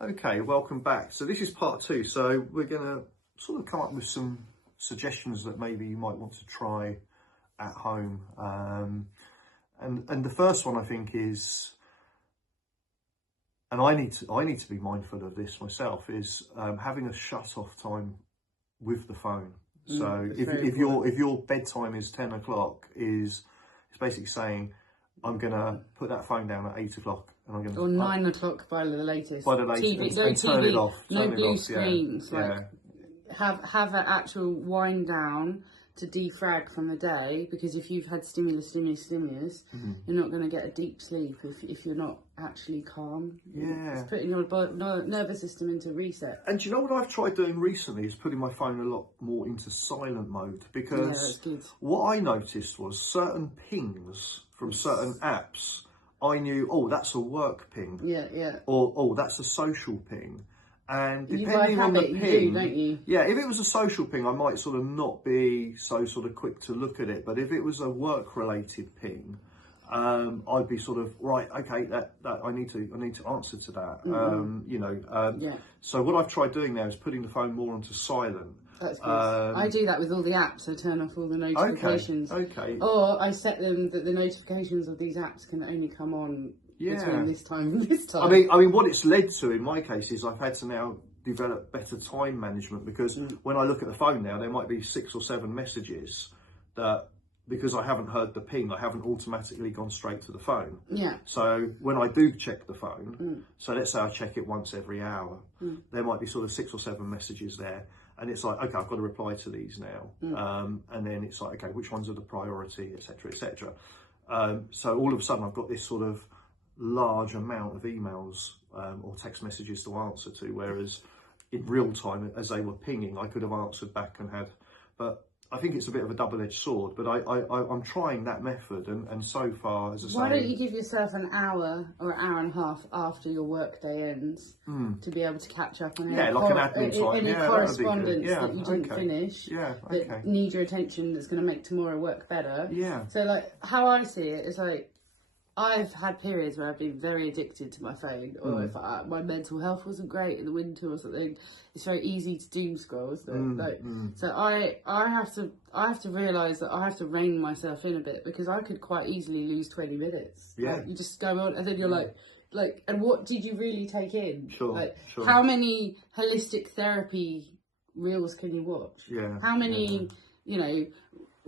Okay, welcome back. So this is part two. So we're going to sort of come up with some suggestions that maybe you might want to try at home. And the first one I think is, and I need to be mindful of this myself, is having a shut off time with the phone. So if your bedtime is 10 o'clock, it's basically saying, I'm going to put that phone down at 8 o'clock. And I'm going to, or 9 o'clock by the latest. By the latest, and turn it off. No blue screens. Yeah. Have an actual wind down to defrag from the day, because if you've had stimulus, mm-hmm. you're not going to get a deep sleep if you're not actually calm. Yeah. It's putting your nervous system into reset. And do you know what I've tried doing recently is putting my phone a lot more into silent mode, because what I noticed was certain pings from certain apps, I knew, oh, that's a work ping. Yeah. Or, oh, that's a social ping. And depending on the ping, you do, don't you? Yeah, if it was a social ping, I might sort of not be so sort of quick to look at it. But if it was a work-related ping, I'd be sort of, right, okay, that I need to answer to that. Mm-hmm. So what I've tried doing now is putting the phone more onto silent. That's good. I do that with all the apps. I turn off all the notifications. Okay. Or I set them that the notifications of these apps can only come on between this time and this time. I mean, what it's led to in my case is I've had to now develop better time management, because when I look at the phone now, there might be 6 or 7 messages that, because I haven't heard the ping, I haven't automatically gone straight to the phone. Yeah. So when I do check the phone, so let's say I check it once every hour, there might be sort of 6 or 7 messages there. And it's like, okay, I've got to reply to these now. And then it's like, okay, which ones are the priority, etc., etc. So all of a sudden I've got this sort of large amount of emails or text messages to answer to, whereas in real time, as they were pinging, I could have answered back and had, but I think it's a bit of a double-edged sword, but I'm trying that method, and so far, as I say... Why don't you give yourself an hour or an hour and a half after your workday ends to be able to catch up on like an admin time. any correspondence that you didn't finish, that need your attention, that's going to make tomorrow work better. Yeah. So, like, how I see it is like, I've had periods where I've been very addicted to my phone, or if my mental health wasn't great in the winter or something, it's very easy to doom scroll. So I have to realise that I have to rein myself in a bit, because I could quite easily lose 20 minutes. Yeah. Like, you just go on and then you're like, and what did you really take in? Sure. How many holistic therapy reels can you watch? Yeah. How many,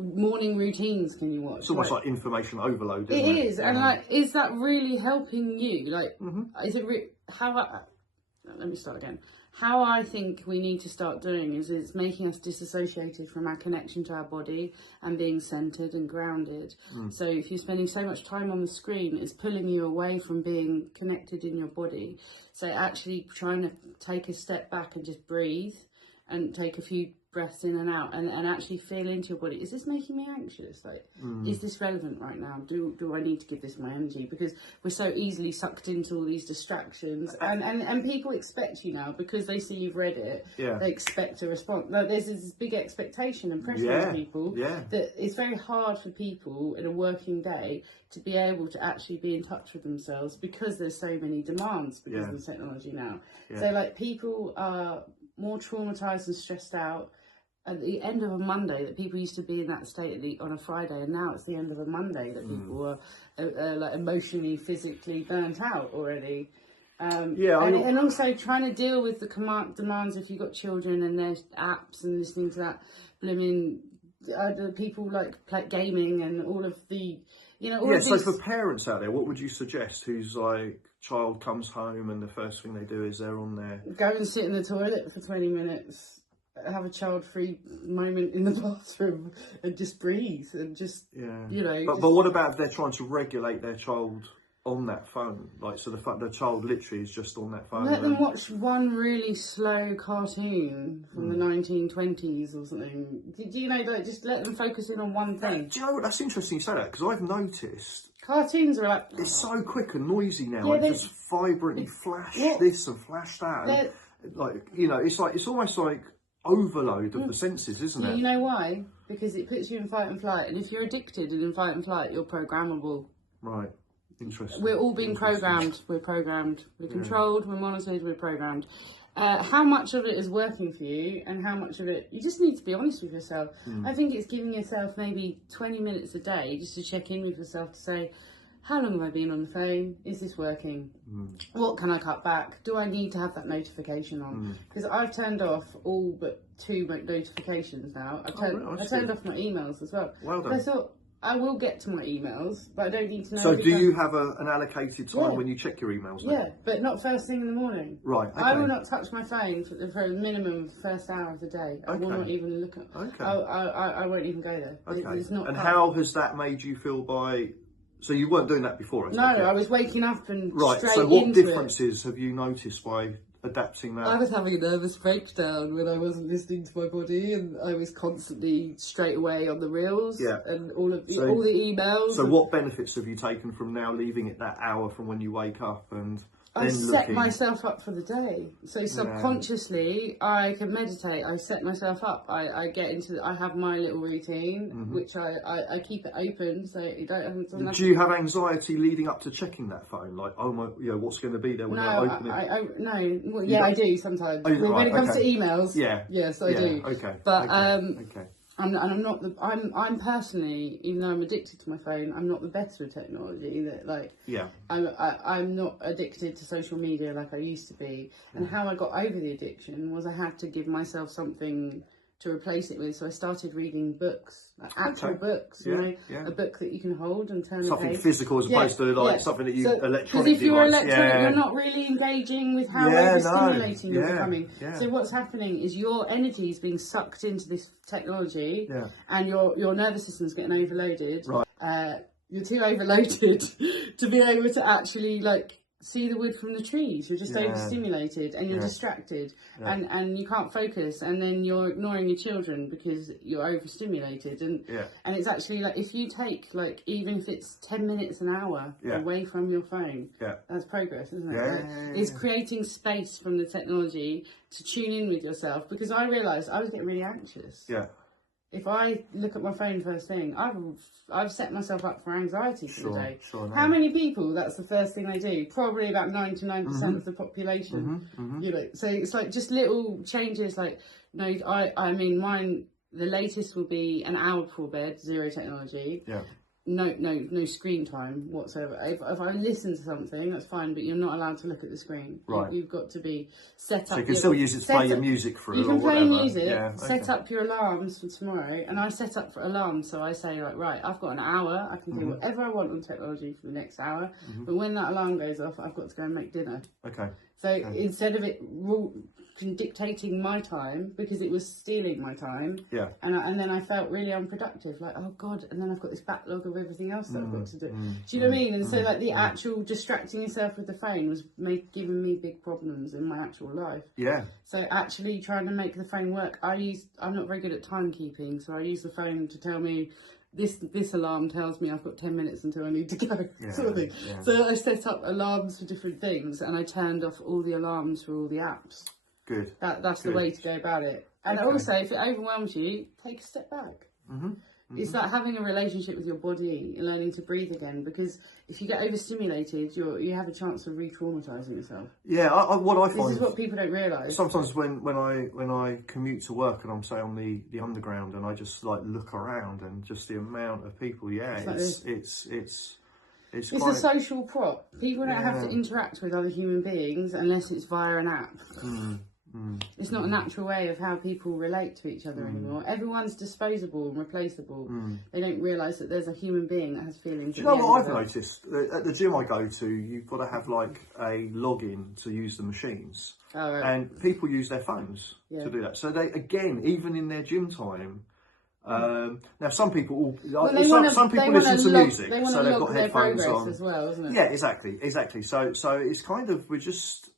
morning routines can you watch? It's almost like information overload, isn't it? It is, and is that really helping you? Is it let me start again. How I think we need to start doing is it's making us disassociated from our connection to our body and being centered and grounded. So if you're spending so much time on the screen, it's pulling you away from being connected in your body. So actually trying to take a step back and just breathe and take a few breaths in and out, and actually feel into your body. Is this making me anxious? Is this relevant right now? Do I need to give this my energy? Because we're so easily sucked into all these distractions, and people expect you now, because they see you've read it, they expect a response. There's this big expectation and pressure on people that it's very hard for people in a working day to be able to actually be in touch with themselves, because there's so many demands because of the technology now. So people are more traumatized and stressed out at the end of a Monday, that people used to be in that state on a Friday, and now it's the end of a Monday that people are like emotionally, physically burnt out already. And also trying to deal with the demands if you've got children and their apps and listening to that blooming people like play gaming and all of the So for parents out there, what would you suggest whose child comes home and the first thing they do is they're on there? Go and sit in the toilet for 20 minutes. Have a child-free moment in the bathroom and just breathe and just But what about if they're trying to regulate their child on that phone? So the child literally is just on that phone. Let them watch one really slow cartoon from the 1920s or something. Just let them focus in on one thing. Do you know what? That's interesting you say that, because I've noticed cartoons are like, it's so quick and noisy now. Just vibrantly flash this and flash that. And, it's almost like overload of the senses, isn't it? You know why? Because it puts you in fight and flight, and if you're addicted and in fight and flight, you're programmable. Right. Interesting. We're all being programmed. We're programmed. We're controlled. We're monitored. We're programmed. How much of it is working for you, and how much of it you just need to be honest with yourself. I think it's giving yourself maybe 20 minutes a day just to check in with yourself to say, how long have I been on the phone? Is this working? What can I cut back? Do I need to have that notification on? Because I've turned off all but 2 notifications now. I turned off my emails as well. Well done. I thought I will get to my emails, but I don't need to know. So do you have an allocated time when you check your emails now? Yeah, but not first thing in the morning. Right, okay. I will not touch my phone for a minimum of the first hour of the day. I will not even look at it. Okay. I won't even go there. Okay. It's not. And how has that made you feel by... So you weren't doing that before, No, I was waking up and straight so what into differences have you noticed by adapting that? I was having a nervous breakdown when I wasn't listening to my body, and I was constantly straight away on the reels and all the emails. So what benefits have you taken from now leaving it that hour from when you wake up and I set myself up for the day. So subconsciously, I can meditate. I set myself up. I get into. I have my little routine, which I keep it open, so you don't have. Do you have anxiety leading up to checking that phone? Like, oh my, what's going to be there when I open it? No. Well, yeah, I do sometimes. When it comes to emails, yes, I do. Okay. But okay. I'm not the. I'm personally, even though I'm addicted to my phone, I'm not the better with technology. I'm not addicted to social media like I used to be. And how I got over the addiction was I had to give myself something to replace it with. So I started reading books, like actual books. A book that you can hold and turn. Something physical as opposed to something that you electronic. Because if you're electronic, you're not really engaging with how overstimulating you're becoming. So what's happening is your energy is being sucked into this technology, and your nervous system's getting overloaded. Right. You're too overloaded to be able to actually see the wood from the trees. You're just overstimulated and you're distracted and you can't focus, and then you're ignoring your children because you're overstimulated, and it's actually if you take even if it's 10 minutes an hour away from your phone, that's progress, isn't it? It's creating space from the technology to tune in with yourself, because I realised I was getting really anxious. If I look at my phone first thing, I've set myself up for anxiety for the day. How many people, that's the first thing they do? Probably about 99% of the population. So it's just little changes. I mean, mine, the latest will be an hour before bed, zero technology. No screen time whatsoever. If I listen to something, that's fine, but you're not allowed to look at the screen. Right. You've got to be set up. So you can still use it to play your music through. You can play music, set up your alarms for tomorrow, and I set up for alarms, so I say right, I've got an hour, I can do whatever I want on technology for the next hour, but when that alarm goes off, I've got to go and make dinner. So instead of it dictating my time, because it was stealing my time, and then I felt really unproductive, oh god, and then I've got this backlog of everything else that I've got to do. Do you know what I mean? And so the actual distracting yourself with the phone was giving me big problems in my actual life. So actually trying to make the phone work, I'm not very good at timekeeping, so I use the phone to tell me this alarm tells me I've got 10 minutes until I need to go, sort of thing. So I set up alarms for different things, and I turned off all the alarms for all the apps. Good. That's the way to go about it. And also, if it overwhelms you, take a step back. It's like having a relationship with your body, learning to breathe again, because if you get overstimulated, you have a chance of re-traumatising yourself. What I find... This is what people don't realise. Sometimes when I commute to work and I'm, say, on the underground, and I just look around and just the amount of people, it's a social prop. People don't have to interact with other human beings unless it's via an app. It's not a natural way of how people relate to each other anymore. Everyone's disposable and replaceable. They don't realise that there's a human being that has feelings. Do you know what I've noticed? At the gym I go to, you've got to have a login to use the machines. Oh, right. And people use their phones to do that. So they, again, even in their gym time, now some people listen to music, so they've got headphones on as well, isn't it? Yeah, exactly. So it's kind of, we're just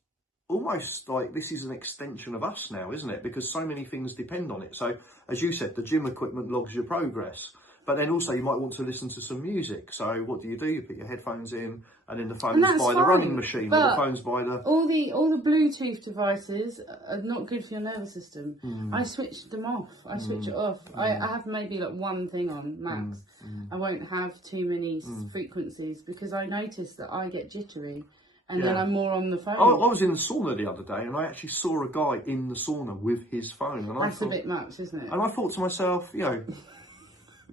almost like this is an extension of us now, isn't it? Because so many things depend on it. So as you said, the gym equipment logs your progress, but then also you might want to listen to some music. So what do? You put your headphones in, and then the phone's by the running machine, or the phone's by the... All the Bluetooth devices are not good for your nervous system. I switched them off. I switch it off. I have maybe like one thing on, max. I won't have too many frequencies, because I notice that I get jittery. And then I'm more on the phone. I was in the sauna the other day, and I actually saw a guy in the sauna with his phone. And That's a bit much, isn't it? And I thought to myself, you know,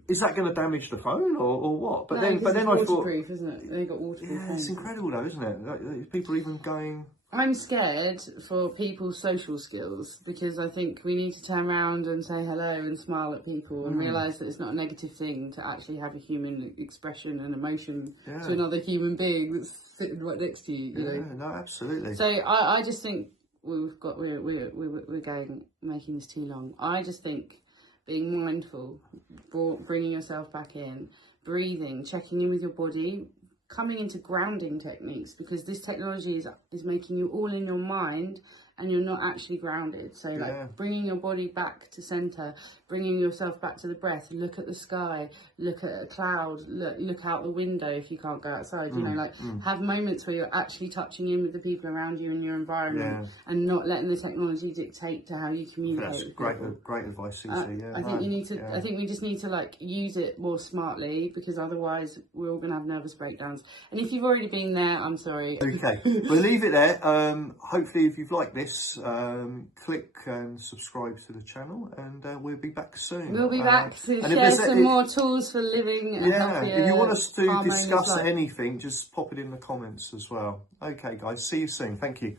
is that going to damage the phone or what? But no, then it's I thought, waterproof, isn't it? They got waterproof. Yeah, it's incredible though, isn't it? Like, people even going. I'm scared for people's social skills, because I think we need to turn around and say hello and smile at people and realise that it's not a negative thing to actually have a human expression and emotion to another human being that's sitting right next to you. You know? No, absolutely. So I just think we're making this too long. I just think being mindful, bringing yourself back in, breathing, checking in with your body, coming into grounding techniques, because this technology is making you all in your mind and you're not actually grounded. So like bringing your body back to center, bringing yourself back to the breath, look at the sky, look at a cloud, look out the window if you can't go outside, you know, like have moments where you're actually touching in with the people around you and your environment and not letting the technology dictate to how you communicate. That's great advice, Susie. I think you need to, I think we just need to like use it more smartly, because otherwise we're all going to have nervous breakdowns. And if you've already been there, I'm sorry. Okay, we'll leave it there. Hopefully if you've liked this, click and subscribe to the channel, and we'll be back soon. We'll be back to share some more tools for living a healthier, if you want us to discuss life. anything, just pop it in the comments as well. Okay guys, see you soon. Thank you.